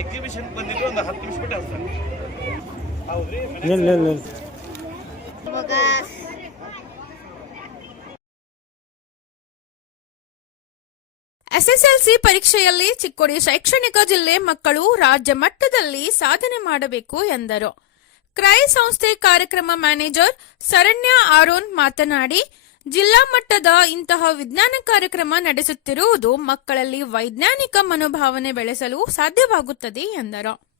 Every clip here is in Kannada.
ಎಕ್ಸಿಬಿಷನ್ ಬಂದಿದ್ದು ಒಂದು ಹತ್ತು ಎಸ್ಎಸ್ಎಲ್ಸಿ ಪರೀಕ್ಷೆಯಲ್ಲಿ ಚಿಕ್ಕೋಡಿ ಶೈಕ್ಷಣಿಕ ಜಿಲ್ಲೆ ಮಕ್ಕಳು ರಾಜ್ಯ ಮಟ್ಟದಲ್ಲಿ ಸಾಧನೆ ಮಾಡಬೇಕು ಎಂದರು. ಕ್ರೈ ಸಂಸ್ಥೆ ಕಾರ್ಯಕ್ರಮ ಮ್ಯಾನೇಜರ್ ಸರಣ್ಯ ಆರೋನ್ ಮಾತನಾಡಿ, ಜಿಲ್ಲಾ ಮಟ್ಟದ ಇಂತಹ ವಿಜ್ಞಾನ ಕಾರ್ಯಕ್ರಮ ನಡೆಸುತ್ತಿರುವುದು ಮಕ್ಕಳಲ್ಲಿ ವೈಜ್ಞಾನಿಕ ಮನೋಭಾವನೆ ಬೆಳೆಸಲು ಸಾಧ್ಯವಾಗುತ್ತದೆ ಎಂದರು.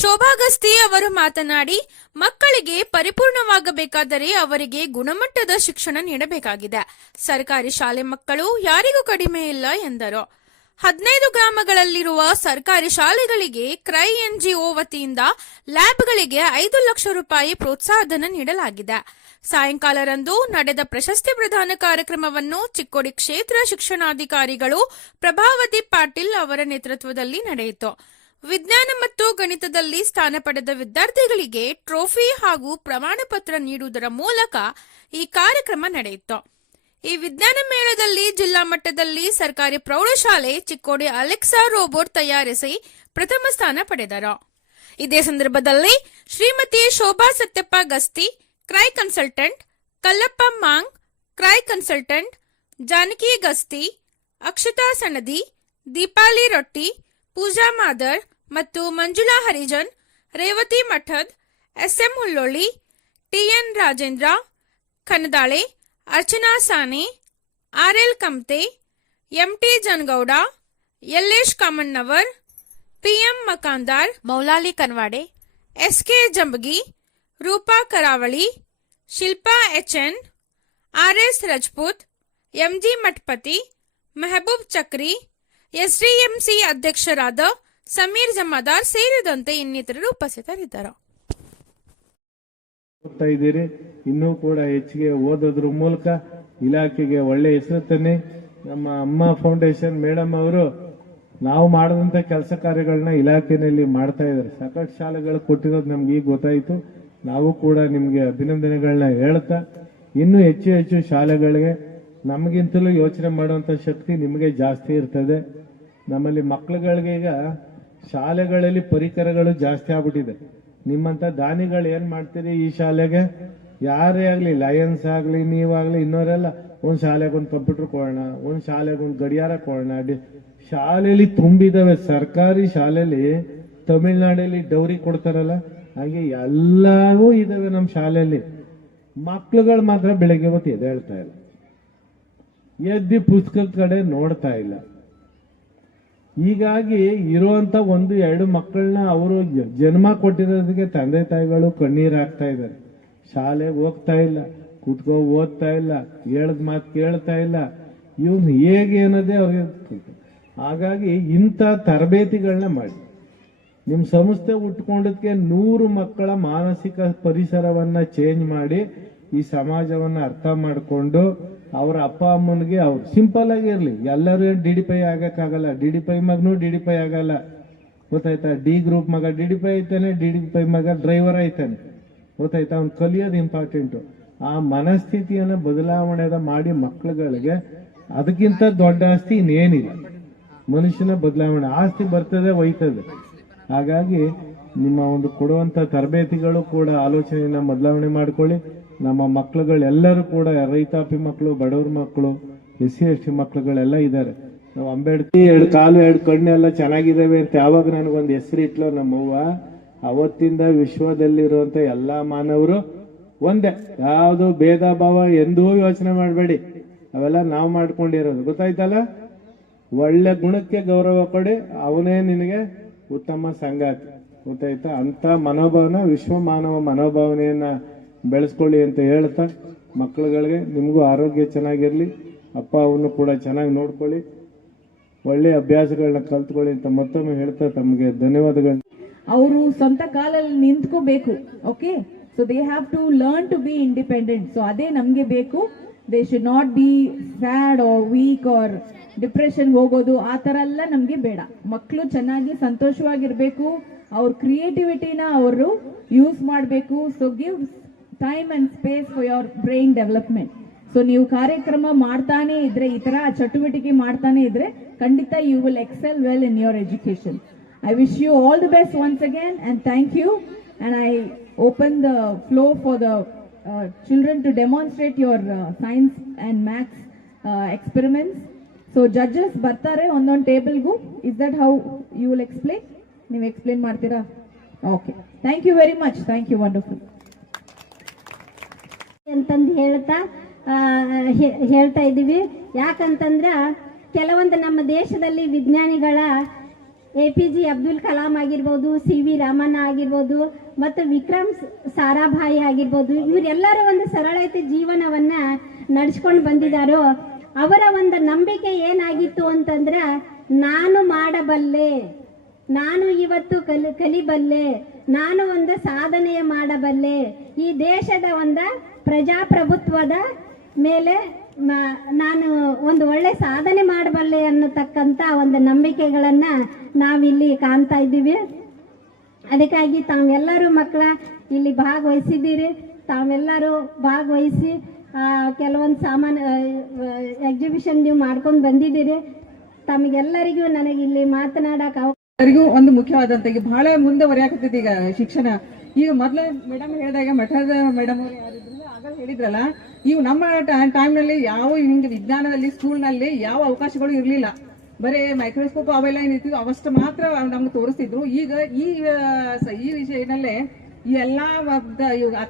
ಶೋಭಾ ಗಸ್ತಿ ಅವರು ಮಾತನಾಡಿ, ಮಕ್ಕಳಿಗೆ ಪರಿಪೂರ್ಣವಾಗಬೇಕಾದರೆ ಅವರಿಗೆ ಗುಣಮಟ್ಟದ ಶಿಕ್ಷಣ ನೀಡಬೇಕಾಗಿದೆ. ಸರ್ಕಾರಿ ಶಾಲೆ ಮಕ್ಕಳು ಯಾರಿಗೂ ಕಡಿಮೆ ಇಲ್ಲ ಎಂದರು. ಹದಿನೈದು ಗ್ರಾಮಗಳಲ್ಲಿರುವ ಸರ್ಕಾರಿ ಶಾಲೆಗಳಿಗೆ ಕ್ರೈ ಎನ್ಜಿಒ ವತಿಯಿಂದ ಲ್ಯಾಬ್ಗಳಿಗೆ ಐದು ಲಕ್ಷ ರೂಪಾಯಿ ಪ್ರೋತ್ಸಾಹಧನ ನೀಡಲಾಗಿದೆ. ಸಾಯಂಕಾಲರಂದು ನಡೆದ ಪ್ರಶಸ್ತಿ ಪ್ರದಾನ ಕಾರ್ಯಕ್ರಮವನ್ನು ಚಿಕ್ಕೋಡಿ ಕ್ಷೇತ್ರ ಶಿಕ್ಷಣಾಧಿಕಾರಿಗಳು ಪ್ರಭಾವತಿ ಪಾಟೀಲ್ ಅವರ ನೇತೃತ್ವದಲ್ಲಿ ನಡೆಯಿತು. ವಿಜ್ಞಾನ ಮತ್ತು ಗಣಿತದಲ್ಲಿ ಸ್ಥಾನ ಪಡೆದ ವಿದ್ಯಾರ್ಥಿಗಳಿಗೆ ಟ್ರೋಫಿ ಹಾಗೂ ಪ್ರಮಾಣ ಪತ್ರ ನೀಡುವುದರ ಮೂಲಕ ಈ ಕಾರ್ಯಕ್ರಮ ನಡೆಯಿತು. ಈ ವಿಜ್ಞಾನ ಮೇಳದಲ್ಲಿ ಜಿಲ್ಲಾ ಮಟ್ಟದಲ್ಲಿ ಸರ್ಕಾರಿ ಪ್ರೌಢಶಾಲೆ, ಚಿಕ್ಕೋಡಿ ಅಲೆಕ್ಸಾ ರೋಬೋಟ್ ತಯಾರಿಸಿ ಪ್ರಥಮ ಸ್ಥಾನ ಪಡೆದರು. ಇದೇ ಸಂದರ್ಭದಲ್ಲಿ Shrimati Shobha Satyappa Gasti, CRY consultant Kallappa Mang, CRY consultant Janaki Gasti, Akshata Sanadi Deepali Rotti, Pooja Madar ಮತ್ತು Manjula Harijan, Revathi Mathad SM Hullolli TN Rajendra Khanadale Archana Sane RL Kamte MT Janagouda, Yallesh Kamannavar PM Makandar, Moulali Kanwade, S K Jambagi, Roopa Karavali, Shilpa H N, R S Rajput MG Mathapati, Mehboob Chakri SDMC ಅಧ್ಯಕ್ಷರಾದ ಸಮೀರ್ ಜಮಾದಾರ್ ಸೇರಿದಂತೆ ಇನ್ನಿತರರು ಉಪಸ್ಥಿತರಿದ್ದರು. ಓದ್ತಾ ಇದ್ದೀರಿ. ಇನ್ನೂ ಕೂಡ ಹೆಚ್ಚಿಗೆ ಓದೋದ್ರ ಮೂಲಕ ಇಲಾಖೆಗೆ ಒಳ್ಳೆ ಹೆಸರು ತನ್ನಿ. ನಮ್ಮ ಅಮ್ಮ ಫೌಂಡೇಶನ್ ಮೇಡಮ್ ಅವರು ನಾವು ಮಾಡಿದಂತ ಕೆಲಸ ಕಾರ್ಯಗಳನ್ನ ಇಲಾಖೆಯಲ್ಲಿ ಮಾಡ್ತಾ ಇದ್ದಾರೆ. ಸಾಕಷ್ಟು ಶಾಲೆಗಳು ಕೊಟ್ಟಿರೋದು ನಮ್ಗೆ ಈಗ ಗೊತ್ತಾಯಿತು. ನಾವು ಕೂಡ ನಿಮಗೆ ಅಭಿನಂದನೆಗಳನ್ನ ಹೇಳ್ತಾ, ಇನ್ನೂ ಹೆಚ್ಚು ಹೆಚ್ಚು ಶಾಲೆಗಳಿಗೆ ನಮಗಿಂತಲೂ ಯೋಚನೆ ಮಾಡುವಂತ ಶಕ್ತಿ ನಿಮಗೆ ಜಾಸ್ತಿ ಇರ್ತದೆ. ನಮ್ಮಲ್ಲಿ ಮಕ್ಕಳುಗಳಿಗೆ ಈಗ ಶಾಲೆಗಳಲ್ಲಿ ಪರಿಕರಗಳು ಜಾಸ್ತಿ ಆಗ್ಬಿಟ್ಟಿದೆ. ನಿಮ್ಮಂತ ದಾನಿಗಳು ಏನ್ ಮಾಡ್ತೀರಿ ಈ ಶಾಲೆಗೆ? ಯಾರೇ ಆಗ್ಲಿ ಲಯನ್ಸ್ ಆಗ್ಲಿ, ನೀವಾಗ್ಲಿ, ಇನ್ನೋರೆಲ್ಲ ಒಂದ್ ಶಾಲೆಗೆ ಒಂದು ಕಂಪ್ಯೂಟರ್ ಕೊಡೋಣ, ಒಂದ್ ಶಾಲೆಗೆ ಒಂದು ಗಡಿಯಾರ ಕೊಡೋಣ. ಶಾಲೆಯಲ್ಲಿ ತುಂಬಿದಾವೆ, ಸರ್ಕಾರಿ ಶಾಲೆಯಲ್ಲಿ ತಮಿಳ್ನಾಡಲ್ಲಿ ಡೌರಿ ಕೊಡ್ತಾರಲ್ಲ, ಹಾಗೆ ಎಲ್ಲವೂ ಇದಾವೆ ನಮ್ಮ ಶಾಲೆಯಲ್ಲಿ ಮಕ್ಳುಗಳು ಮಾತ್ರ ಬೆಳಗ್ಗೆ ಹೊತ್ತು ಎದ್ದೇಳ್ತಾ ಇಲ್ಲ. ಎದ್ದಿ ಪುಸ್ತಕದ ಕಡೆ ನೋಡ್ತಾ ಇಲ್ಲ. ಹೀಗಾಗಿ ಇರುವಂತ ಒಂದು ಎರಡು ಮಕ್ಕಳನ್ನ ಅವರು ಜನ್ಮ ಕೊಟ್ಟಿರೋದಕ್ಕೆ ತಂದೆ ತಾಯಿಗಳು ಕಣ್ಣೀರು ಹಾಕ್ತಾ ಇದ್ದಾರೆ. ಶಾಲೆಗೆ ಹೋಗ್ತಾ ಇಲ್ಲ ಕುತ್ಕೋ ಓದ್ತಾ ಇಲ್ಲ ಹೇಳದ್ ಮಾತು ಕೇಳ್ತಾ ಇಲ್ಲ. ಇವನು ಹೇಗೆ ಅನ್ನೋದೇ ಅವ್ರಿಗೆ. ಹಾಗಾಗಿ ಇಂಥ ತರಬೇತಿಗಳನ್ನ ಮಾಡಿ. ನಿಮ್ಮ ಸಂಸ್ಥೆ ಉಟ್ಕೊಂಡದಕ್ಕೆ ನೂರು ಮಕ್ಕಳ ಮಾನಸಿಕ ಪರಿಸರವನ್ನ ಚೇಂಜ್ ಮಾಡಿ ಈ ಸಮಾಜವನ್ನ ಅರ್ಥ ಮಾಡಿಕೊಂಡು ಅವರ ಅಪ್ಪ ಅಮ್ಮನಿಗೆ ಅವ್ರು ಸಿಂಪಲ್ ಆಗಿ ಇರ್ಲಿ. ಎಲ್ಲರೂ ಡಿ ಡಿ ಪೈ ಆಗೋಕ್ಕಾಗಲ್ಲ. ಡಿ ಡಿ ಪೈ ಮಗನು ಡಿ ಡಿ ಪೈ ಆಗಲ್ಲ. ಗೊತ್ತಾಯ್ತಾ? ಡಿ ಗ್ರೂಪ್ ಮಗ ಡಿ ಡಿ ಪೈ ಐತಾನೆ, ಡಿ ಡಿ ಪೈ ಮಗ ಡ್ರೈವರ್ ಐತಾನೆ. ಗೊತ್ತಾಯ್ತಾ? ಅವ್ನು ಕಲಿಯೋದು ಇಂಪಾರ್ಟೆಂಟು. ಆ ಮನಸ್ಥಿತಿಯನ್ನು ಬದಲಾವಣೆ ಮಾಡಿ ಮಕ್ಕಳುಗಳಿಗೆ ಅದಕ್ಕಿಂತ ದೊಡ್ಡ ಆಸ್ತಿ ಇನ್ನೇನಿಲ್ಲ. ಮನುಷ್ಯನ ಬದಲಾವಣೆ. ಆಸ್ತಿ ಬರ್ತದೆ, ಒಯ್ತದೆ. ಹಾಗಾಗಿ ನಿಮ್ಮ ಒಂದು ಕೊಡುವಂತ ತರಬೇತಿಗಳು ಕೂಡ ಆಲೋಚನೆಯನ್ನು ಬದಲಾವಣೆ ಮಾಡ್ಕೊಳ್ಳಿ. ನಮ್ಮ ಮಕ್ಕಳುಗಳೆಲ್ಲರೂ ಕೂಡ ರೈತಾಪಿ ಮಕ್ಕಳು, ಬಡವ್ರ ಮಕ್ಕಳು ಎಸ್ ಸಿ ಎಸ್ ಟಿ ಮಕ್ಕಳುಗಳೆಲ್ಲ ಇದ್ದಾರೆ. ನಾವು ಅಂಬೇಡ್ಕರ್ ಎರಡು ಕಾಲು, ಎರಡು ಕಣ್ಣೆಲ್ಲ ಚೆನ್ನಾಗಿದ್ದಾವೆ ಅಂತ ಯಾವಾಗ ನನಗೊಂದು ಹೆಸರು ಇಟ್ಲು ನಮ್ಮವ್ವ, ಅವತ್ತಿಂದ ವಿಶ್ವದಲ್ಲಿರುವಂಥ ಎಲ್ಲ ಮಾನವರು ಒಂದೇ. ಯಾವುದು ಭೇದ ಭಾವ ಎಂದೂ ಯೋಚನೆ ಮಾಡಬೇಡಿ. ಅವೆಲ್ಲ ನಾವು ಮಾಡ್ಕೊಂಡಿರೋದು. ಗೊತ್ತಾಯ್ತಲ್ಲ? ಒಳ್ಳೆ ಗುಣಕ್ಕೆ ಗೌರವ ಕೊಡಿ. ಅವನೇ ನಿನಗೆ ಉತ್ತಮ ಸಂಗಾತಿ. ಗೊತ್ತಾಯ್ತಾ? ಅಂಥ ಮನೋಭಾವನ, ವಿಶ್ವ ಮಾನವ ಮನೋಭಾವನೆಯನ್ನ ಬೆಳೆಸ್ಕೊಳ್ಳಿ ಅಂತ ಹೇಳ್ತಾ ಮಕ್ಕಳುಗಳಿಗೆ ನಿಮಗೂ ಆರೋಗ್ಯ ಚೆನ್ನಾಗಿರಲಿ ಅಪ್ಪ ಅವನು ಕೂಡ ಚೆನ್ನಾಗಿ ನೋಡ್ಕೊಳ್ಳಿ. ಒಳ್ಳೆ ಅಭ್ಯಾಸಗಳನ್ನ ಕಲ್ತ್ಕೊಳ್ಳಿ ಅಂತ ಮತ್ತೊಮ್ಮೆ ಹೇಳ್ತಾ ತಮಗೆ ಧನ್ಯವಾದಗಳು. ಅವರು ಸ್ವಂತ ಕಾಲಲ್ಲಿ ನಿಂತ್ಕೋಬೇಕು, okay? So they have to learn to be independent so ಅದೇ ನಮಗೆ ಬೇಕು. They should not be sad or weak or depression ಹೋಗೋದು, ಆ ಥರ ಎಲ್ಲ ನಮಗೆ ಬೇಡ. ಮಕ್ಕಳು ಚೆನ್ನಾಗಿ ಸಂತೋಷವಾಗಿರಬೇಕು, ಅವ್ರ ಕ್ರಿಯೇಟಿವಿಟಿನ ಅವರು ಯೂಸ್ ಮಾಡಬೇಕು. So give time and space for your brain development so ನೀವು ಕಾರ್ಯಕ್ರಮ ಮಾಡ್ತಾನೆ ಇದ್ರೆ, ಈ ತರ ಚಟುವಟಿಕೆ ಮಾಡ್ತಾನೆ ಇದ್ರೆ, ಖಂಡಿತ you will excel well in your education I wish you all the best once again and thank you and I open the flow for the children to demonstrate your science and maths experiments so judges ಬರ್ತಾರೆ ಒಂದೊಂದು ಟೇಬಲ್ಗೂ is that how you will explain ನೀವು ಎಕ್ಸ್ಪ್ಲೇನ್ ಮಾಡ್ತೀರಾ? Okay thank you very much thank you wonderful ಅಂತಂದು ಹೇಳ್ತಾ ಹೇಳ್ತಾ ಇದ್ದೀವಿ. ಯಾಕಂತಂದ್ರ ಕೆಲವೊಂದು ನಮ್ಮ ದೇಶದಲ್ಲಿ ವಿಜ್ಞಾನಿಗಳ A P J Abdul Kalam ಆಗಿರ್ಬೋದು, ಸಿ ವಿ ರಾಮಣ್ಣ ಆಗಿರ್ಬೋದು, ಮತ್ತು ವಿಕ್ರಮ್ ಸಾರಾಭಾಯಿ ಆಗಿರ್ಬೋದು, ಇವರೆಲ್ಲರೂ ಒಂದು ಸರಳತೆ ಜೀವನವನ್ನ ನಡೆಸ್ಕೊಂಡು ಬಂದಿದ್ದಾರೋ ಅವರ ಒಂದು ನಂಬಿಕೆ ಏನಾಗಿತ್ತು ಅಂತಂದ್ರ, ನಾನು ಮಾಡಬಲ್ಲೆ, ನಾನು ಇವತ್ತು ಕಲಿ, ಕಲಿಬಲ್ಲೆ, ನಾನು ಒಂದು ಸಾಧನೆಯ ಮಾಡಬಲ್ಲೆ, ಈ ದೇಶದ ಒಂದು ಪ್ರಜಾಪ್ರಭುತ್ವದ ಮೇಲೆ ನಾನು ಒಂದು ಒಳ್ಳೆ ಸಾಧನೆ ಮಾಡಬಲ್ಲೆ ಅನ್ನತಕ್ಕಂಥ ಒಂದು ನಂಬಿಕೆಗಳನ್ನು ನಾವಿಲ್ಲಿ ಕಾಣ್ತಾ ಇದ್ದೀವಿ. ಅದಕ್ಕಾಗಿ ತಾವೆಲ್ಲರೂ ಮಕ್ಕಳ ಇಲ್ಲಿ ಭಾಗವಹಿಸಿದ್ದೀರಿ. ತಾವೆಲ್ಲರೂ ಭಾಗವಹಿಸಿ ಕೆಲವೊಂದು ಸಾಮಾನು ಎಕ್ಸಿಬಿಷನ್ ನೀವು ಮಾಡ್ಕೊಂಡು ಬಂದಿದ್ದೀರಿ. ತಮಗೆಲ್ಲರಿಗೂ ನನಗೆ ಇಲ್ಲಿ ಮಾತನಾಡಕ್ಕೆ ಅವರಿಗೂ ಒಂದು ಮುಖ್ಯವಾದಂಥ ಈಗ ಬಹಳ ಮುಂದುವರಿಯಾಕತ್ತೈತಿ ಈಗ ಶಿಕ್ಷಣ. ಈಗ ಮೊದ್ಲು ಮೇಡಮ್ ಹೇಳಿದಾಗ ಮಠದ ಮೇಡಮ್ ಅವರು ಯಾರಿದ್ರು ಆಗ ಹೇಳಿದ್ರಲ್ಲ, ಇವು ನಮ್ಮ ಟೈಮ್ನಲ್ಲಿ ಯಾವ ಹಿಂಗೆ ವಿಜ್ಞಾನದಲ್ಲಿ ಸ್ಕೂಲ್ನಲ್ಲಿ ಯಾವ ಅವಕಾಶಗಳು ಇರಲಿಲ್ಲ. ಬರೀ ಮೈಕ್ರೋಸ್ಕೋಪ್ ಅವೆಲ್ಲ ಏನಿತ್ತು ಅವಷ್ಟು ಮಾತ್ರ ನಮ್ಗೆ ತೋರಿಸ್ತಿದ್ರು. ಈಗ ಈ ಈ ವಿಷಯದಲ್ಲೇ ಈ ಎಲ್ಲಾ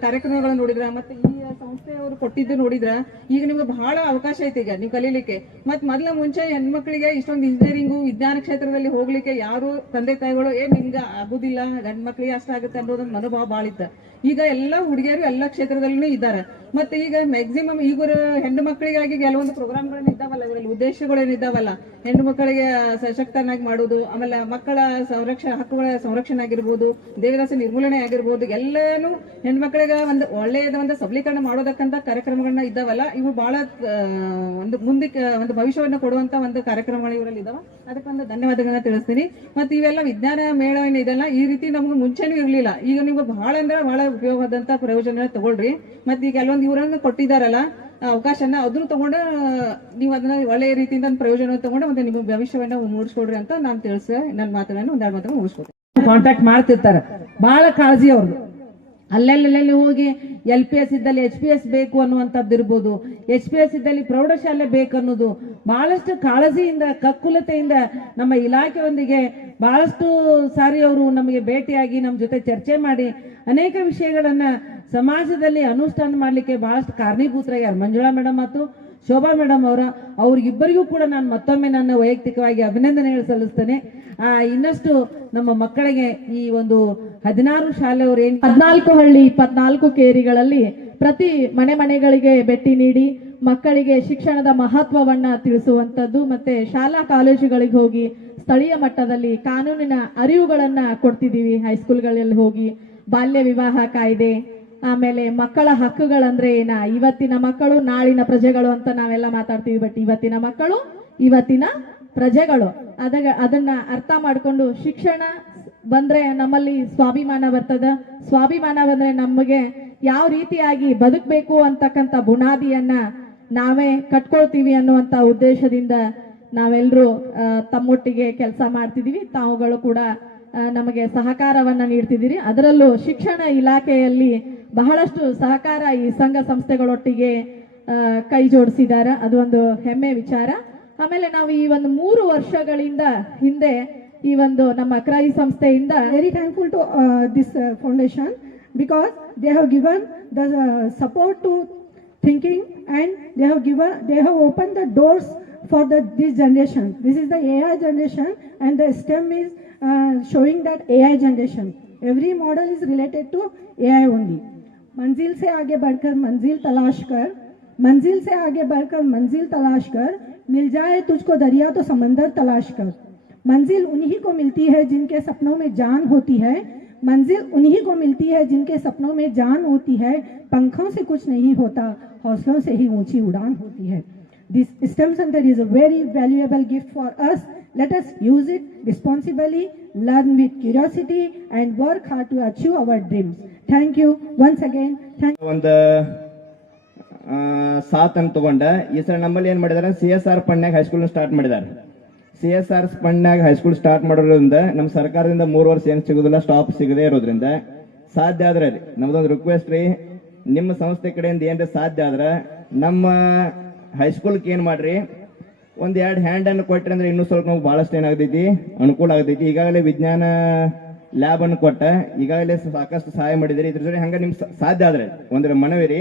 ಕಾರ್ಯಕ್ರಮಗಳು ನೋಡಿದ್ರ, ಮತ್ತೆ ಸಂಸ್ಥೆಯವರು ಕೊಟ್ಟಿದ್ದು ನೋಡಿದ್ರ ಈಗ ನಿಮ್ಗೆ ಬಹಳ ಅವಕಾಶ ಐತಿ ಈಗ ನೀವು ಕಲೀಲಿಕ್ಕೆ. ಮತ್ ಮೊದ್ಲ ಮುಂಚೆ ಹೆಣ್ಮಕ್ಳಿಗೆ ಇಷ್ಟೊಂದು ಇಂಜಿನಿಯರಿಂಗು ವಿಜ್ಞಾನ ಕ್ಷೇತ್ರದಲ್ಲಿ ಹೋಗ್ಲಿಕ್ಕೆ ಯಾರು ತಂದೆ ತಾಯಿಗಳು ಏನ್ ನಿಮ್ಗೆ ಆಗುದಿಲ್ಲ ಗಂಡ್ ಮಕ್ಳಿಗೆ ಅಷ್ಟ ಆಗುತ್ತೆ ಅನ್ನೋದೊಂದು ಮನೋಭಾವ ಬಾಳ ಇತ್ತ ಈಗ ಎಲ್ಲ ಹುಡುಗಿಯರು ಎಲ್ಲ ಕ್ಷೇತ್ರದಲ್ಲೂ ಇದ್ದಾರೆ. ಮತ್ತೆ ಈಗ ಮ್ಯಾಕ್ಸಿಮಮ್ ಈಗ ಹೆಣ್ಣು ಮಕ್ಕಳಿಗಾಗಿ ಕೆಲವೊಂದು ಪ್ರೋಗ್ರಾಮ್ಗಳನ್ನ ಇದ್ದಾವಲ್ಲ, ಇದರಲ್ಲಿ ಉದ್ದೇಶಗಳೇನು ಇದ್ದಾವಲ್ಲ? ಹೆಣ್ಣು ಮಕ್ಕಳಿಗೆ ಸಶಕ್ತನಾಗಿ ಮಾಡುವುದು, ಆಮೇಲೆ ಮಕ್ಕಳ ಸಂರಕ್ಷಣೆ ಹಕ್ಕುಗಳ ಸಂರಕ್ಷಣೆ ಆಗಿರ್ಬೋದು, ದೇವದಾಸ ನಿರ್ಮೂಲನೆ ಆಗಿರ್ಬೋದು, ಎಲ್ಲಾನು ಹೆಣ್ಮಕ್ಳಿಗೆ ಒಂದು ಒಳ್ಳೆಯದ ಒಂದು ಸಬಲೀಕರಣ ಮಾಡೋದಕ್ಕಂತ ಕಾರ್ಯಕ್ರಮಗಳನ್ನ ಇದ್ದಾವಲ್ಲ, ಇವು ಬಹಳ ಒಂದು ಮುಂದೆ ಒಂದು ಭವಿಷ್ಯವನ್ನು ಕೊಡುವಂತ ಒಂದು ಕಾರ್ಯಕ್ರಮಗಳು ಇವರಲ್ಲಿ ಇದಾವ ಅದಕ್ಕೊಂದು ಧನ್ಯವಾದಗಳನ್ನ ತಿಳಿಸ್ತೀನಿ. ಮತ್ತೆ ಇವೆಲ್ಲ ವಿಜ್ಞಾನ ಮೇಳ ಇದೆಲ್ಲ, ಈ ರೀತಿ ನಮ್ಗೆ ಮುಂಚೆನೂ ಇರಲಿಲ್ಲ. ಈಗ ನಿಮ್ಗೆ ಬಹಳ ಅಂದ್ರೆ ಬಹಳ ಉಪಯೋಗವಾದಂತ ಪ್ರಯೋಜನ ತಗೊಳ್ರಿ. ಮತ್ತೆ ಈಗ ಕೆಲವೊಂದು ಇವ್ರನ್ನ ಕೊಟ್ಟಿದಾರಲ್ಲ ಅವಕಾಶನ ಅದನ್ನು ತಗೊಂಡು, ನೀವು ಅದನ್ನ ಒಳ್ಳೆಯ ರೀತಿಯಿಂದ ಪ್ರಯೋಜನ ತಗೊಂಡು ಮತ್ತೆ ನಿಮ್ಮ ಭವಿಷ್ಯವನ್ನ ಮೂಡಿಸ್ಕೊಡ್ರಿ ಅಂತ ನಾನು ತಿಳಿಸ ನನ್ನ ಮಾತುಗಳನ್ನು ಒಂದೆರಡು ಮಾತನ್ನು ಮುಗಿಸ್ಕೊಡ್ತೀನಿ ಕಾಂಟ್ಯಾಕ್ಟ್ ಮಾಡ್ತಿರ್ತಾರೆ. ಬಹಳ ಕಾಳಜಿ ಅವ್ರದ್ದು ಅಲ್ಲೆಲ್ಲೆಲ್ಲಿ ಹೋಗಿ ಎಲ್ ಪಿ ಎಸ್ ಇದ್ದಲ್ಲಿ ಎಚ್ ಪಿ ಎಸ್ ಬೇಕು ಅನ್ನುವಂಥದ್ದು ಇರ್ಬೋದು. ಎಚ್ ಪಿ ಎಸ್ ಇದ್ದಲ್ಲಿ ಪ್ರೌಢಶಾಲೆ ಬೇಕನ್ನೋದು ಬಹಳಷ್ಟು ಕಾಳಜಿಯಿಂದ, ಕಕ್ಕುಲತೆಯಿಂದ ನಮ್ಮ ಇಲಾಖೆಯೊಂದಿಗೆ ಬಹಳಷ್ಟು ಸಾರಿ ಅವರು ನಮಗೆ ಭೇಟಿಯಾಗಿ ನಮ್ಮ ಜೊತೆ ಚರ್ಚೆ ಮಾಡಿ ಅನೇಕ ವಿಷಯಗಳನ್ನು ಸಮಾಜದಲ್ಲಿ ಅನುಷ್ಠಾನ ಮಾಡಲಿಕ್ಕೆ ಬಹಳಷ್ಟು ಕಾರಣೀಭೂತರಾಗ್ಯಾರ ಮಂಜುಳಾ ಮೇಡಮ್ ಮತ್ತು ಶೋಭಾ ಮೇಡಮ್ ಅವರ, ಅವ್ರಿಗಿಬ್ಬರಿಗೂ ಕೂಡ ನಾನು ಮತ್ತೊಮ್ಮೆ ನನ್ನ ವೈಯಕ್ತಿಕವಾಗಿ ಅಭಿನಂದನೆಗಳು ಸಲ್ಲಿಸ್ತೇನೆ. ಇನ್ನಷ್ಟು ನಮ್ಮ ಮಕ್ಕಳಿಗೆ ಈ ಒಂದು ಹದಿನಾರು ಶಾಲೆಯವರು ಏನು ಹದಿನಾಲ್ಕು ಹಳ್ಳಿ, ಇಪ್ಪತ್ನಾಲ್ಕು ಕೇರಿಗಳಲ್ಲಿ ಪ್ರತಿ ಮನೆ ಮನೆಗಳಿಗೆ ಭೇಟಿ ನೀಡಿ ಮಕ್ಕಳಿಗೆ ಶಿಕ್ಷಣದ ಮಹತ್ವವನ್ನ ತಿಳಿಸುವಂತದ್ದು ಮತ್ತೆ ಶಾಲಾ ಕಾಲೇಜುಗಳಿಗೆ ಹೋಗಿ ಸ್ಥಳೀಯ ಮಟ್ಟದಲ್ಲಿ ಕಾನೂನಿನ ಅರಿವುಗಳನ್ನ ಕೊಡ್ತಿದ್ದೀವಿ. ಹೈಸ್ಕೂಲ್ಗಳಲ್ಲಿ ಹೋಗಿ ಬಾಲ್ಯ ವಿವಾಹ ಕಾಯ್ದೆ, ಆಮೇಲೆ ಮಕ್ಕಳ ಹಕ್ಕುಗಳಂದ್ರೆ ಏನ? ಇವತ್ತಿನ ಮಕ್ಕಳು ನಾಳಿನ ಪ್ರಜೆಗಳು ಅಂತ ನಾವೆಲ್ಲ ಮಾತಾಡ್ತೀವಿ ಬಟ್ ಇವತ್ತಿನ ಮಕ್ಕಳು ಇವತ್ತಿನ ಪ್ರಜೆಗಳು ಅದ ಅದನ್ನ ಅರ್ಥ ಮಾಡ್ಕೊಂಡು ಶಿಕ್ಷಣ ಬಂದ್ರೆ ನಮ್ಮಲ್ಲಿ ಸ್ವಾಭಿಮಾನ ಬರ್ತದ. ಸ್ವಾಭಿಮಾನ ಬಂದ್ರೆ ನಮಗೆ ಯಾವ ರೀತಿಯಾಗಿ ಬದುಕಬೇಕು ಅಂತಕ್ಕಂಥ ಬುನಾದಿಯನ್ನ ನಾವೇ ಕಟ್ಕೊಳ್ತೀವಿ ಅನ್ನುವಂತ ಉದ್ದೇಶದಿಂದ ನಾವೆಲ್ಲರೂ ತಮ್ಮೊಟ್ಟಿಗೆ ಕೆಲಸ ಮಾಡ್ತಿದೀವಿ. ತಾವುಗಳು ಕೂಡ ನಮಗೆ ಸಹಕಾರವನ್ನ ನೀಡ್ತಿದ್ದೀರಿ. ಅದರಲ್ಲೂ ಶಿಕ್ಷಣ ಇಲಾಖೆಯಲ್ಲಿ ಬಹಳಷ್ಟು ಸಹಕಾರ ಈ ಸಂಘ ಸಂಸ್ಥೆಗಳೊಟ್ಟಿಗೆ ಕೈ ಜೋಡಿಸಿದ್ದಾರೆ ಅದು ಒಂದು ಹೆಮ್ಮೆ ವಿಚಾರ. ಆಮೇಲೆ ನಾವು ಈ ಒಂದು ಮೂರು ವರ್ಷಗಳಿಂದ ಹಿಂದೆ ಈ ಒಂದು ನಮ್ಮ ಕ್ರೈ ಸಂಸ್ಥೆಯಿಂದ very thankful to uh, this uh, foundation because they have given the uh, support to thinking and they have given they have opened the doors for the this generation this is the ai generation and the stem is uh, showing that ai generation every model is related to ai only मंजिल से आगे बढ़कर मंजिल तलाश कर मंजिल से आगे बढ़कर मंजिल तलाश कर मिल जाए तुझको दरिया तो समंदर तलाश कर। मंजिल उन्हीं को मिलती है जिनके सपनों में जान होती है। मंजिल उन्हीं को मिलती है जिनके सपनों में जान होती है। पंखों से कुछ नहीं होता, हौसलों से ही ऊँची उड़ान होती है। This STEM centre is a very valuable gift for us let us use it responsibly learn with curiosity and work hard to achieve our dreams thank you once again thank you ಸಾತ್ ಅಂತ ತಗೊಂಡ. ಈ ಸಲ ನಮ್ಮಲ್ಲಿ ಏನು ಮಾಡಿದಾರೆ? ಸಿ ಎಸ್ ಆರ್ ಫಂಡ್ನಾಗ ಹೈಸ್ಕೂಲ್ ಸ್ಟಾರ್ಟ್ ಮಾಡಿದ್ದಾರೆ ಸಿ ಎಸ್ ಆರ್ ಫಂಡ್ನಾಗ ಹೈಸ್ಕೂಲ್ ಸ್ಟಾರ್ಟ್ ಮಾಡೋದ್ರಿಂದ ನಮ್ಮ ಸರ್ಕಾರದಿಂದ ಮೂರು ವರ್ಷ ಏನು ಸಿಗೋದಿಲ್ಲ ಸ್ಟಾಪ್ ಸಿಗದೇ ಇರೋದ್ರಿಂದ ಸಾಧ್ಯ ಆದ್ರೆ ರೀ. ನಮ್ದೊಂದು ರಿಕ್ವೆಸ್ಟ್ ರೀ. ನಿಮ್ಮ ಸಂಸ್ಥೆ ಕಡೆಯಿಂದ ಏನ್ರಿ ಸಾಧ್ಯ ಆದ್ರೆ ನಮ್ಮ ಹೈಸ್ಕೂಲ್ಗೆ ಏನು ಮಾಡ್ರಿ? ಒಂದು ಎರಡು ಹ್ಯಾಂಡ್ ಅನ್ನು ಕೊಟ್ರಿ ಅಂದ್ರೆ ಇನ್ನೂ ಸ್ವಲ್ಪ ನಮ್ಗೆ ಬಹಳಷ್ಟು ಏನಾಗ್ತೈತಿ ಅನುಕೂಲ ಆಗ್ತೈತಿ. ಈಗಾಗಲೇ ವಿಜ್ಞಾನ ಲ್ಯಾಬ್ ಅನ್ನು ಕೊಟ್ಟ. ಈಗಾಗಲೇ ಸಾಕಷ್ಟು ಸಹಾಯ ಮಾಡಿದಿರಿ. ಇದ್ರ ಜೊತೆ ಹಂಗ ನಿಮ್ ಸಾಧ್ಯ ಆದ್ರೆ ಒಂದ್ರ ಮನವಿ ರೀ.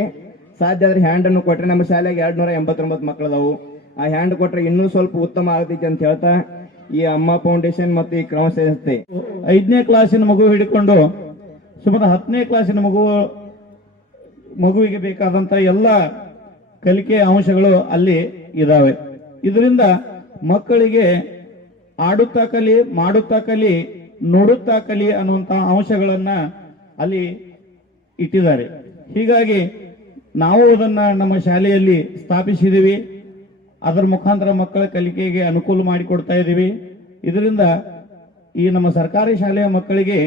ಸಾಧ್ಯ ಆದ್ರೆ ಹ್ಯಾಂಡ್ ಅನ್ನು ಕೊಟ್ರೆ ನಮ್ಮ ಶಾಲೆಗೆ ಎರಡ್ ನೂರ ಎಂಬತ್ತೊಂಬತ್ತು ಮಕ್ಕಳು ಅದಾವು ಆ ಹ್ಯಾಂಡ್ ಕೊಟ್ರೆ ಇನ್ನೂ ಸ್ವಲ್ಪ ಉತ್ತಮ ಆಗತೈತಿ ಅಂತ ಹೇಳ್ತಾ ಈ ಅಮ್ಮ ಫೌಂಡೇಶನ್ ಮತ್ತು ಈ ಕ್ರಮ ಸಂಸ್ಥೆ ಐದನೇ ಕ್ಲಾಸಿನ ಮಗು ಹಿಡ್ಕೊಂಡು, ಸುಮಾರು ಹತ್ತನೇ ಕ್ಲಾಸಿನ ಮಗು, ಮಗುವಿಗೆ ಬೇಕಾದಂತ ಎಲ್ಲ ಕಲಿಕೆಯ ಅಂಶಗಳು ಅಲ್ಲಿ ಇದಾವೆ. ಇದರಿಂದ ಮಕ್ಕಳಿಗೆ ಆಡುತ್ತಾ ಕಲಿ, ಮಾಡುತ್ತಾ ಕಲಿ, ನೋಡುತ್ತಾ ಕಲಿ ಅನ್ನುವಂತಹ ಅಂಶಗಳನ್ನ ಅಲ್ಲಿ ಇಟ್ಟಿದ್ದಾರೆ. ಹೀಗಾಗಿ ನಾವು ಅದನ್ನ ನಮ್ಮ ಶಾಲೆಯಲ್ಲಿ ಸ್ಥಾಪಿಸಿದ್ದೀವಿ ಅದರ ಮುಖಾಂತರ ಮಕ್ಕಳ ಕಲಿಕೆಗೆ ಅನುಕೂಲ ಮಾಡಿಕೊಡ್ತಾ ಇದ್ದೀವಿ ಇದರಿಂದ ಈ ನಮ್ಮ ಸರ್ಕಾರಿ ಶಾಲೆಯ ಮಕ್ಕಳಿಗೆ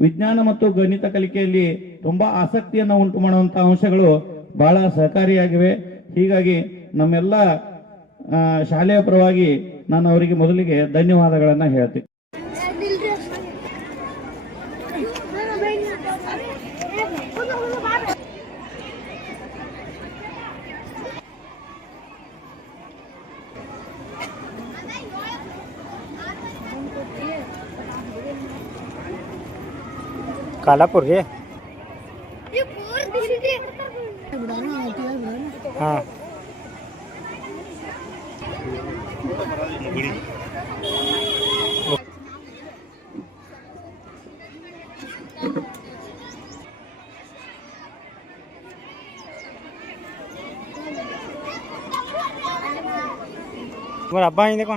ವಿಜ್ಞಾನ ಮತ್ತು ಗಣಿತ ಕಲಿಕೆಯಲ್ಲಿ ತುಂಬಾ ಆಸಕ್ತಿಯನ್ನು ಉಂಟು ಮಾಡುವಂತಹ ಅಂಶಗಳು ಬಹಳ ಸಹಕಾರಿಯಾಗಿವೆ. ಹೀಗಾಗಿ ನಮ್ಮೆಲ್ಲ ಶಾಲೆಯ ಪರವಾಗಿ ನಾನು ಅವರಿಗೆ ಮೊದಲಿಗೆ ಧನ್ಯವಾದಗಳನ್ನು ಹೇಳ್ತೀನಿ. कालापुर के हाँ। हमारा अब्बा ही देखो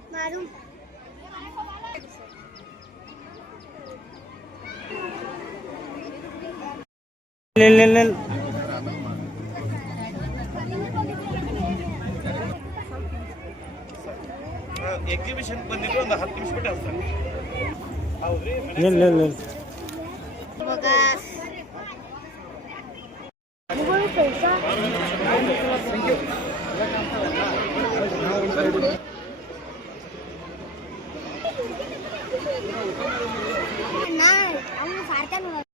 ಎಕ್ಸಿಬಿಷನ್ ಬಂದಿದ್ದು ಒಂದು ಹತ್ತು ನಿಮಿಷ ಬಿಟ್ಟು ಹಚ್ತಾರೆ ಹೌದ್ರಿ ले ले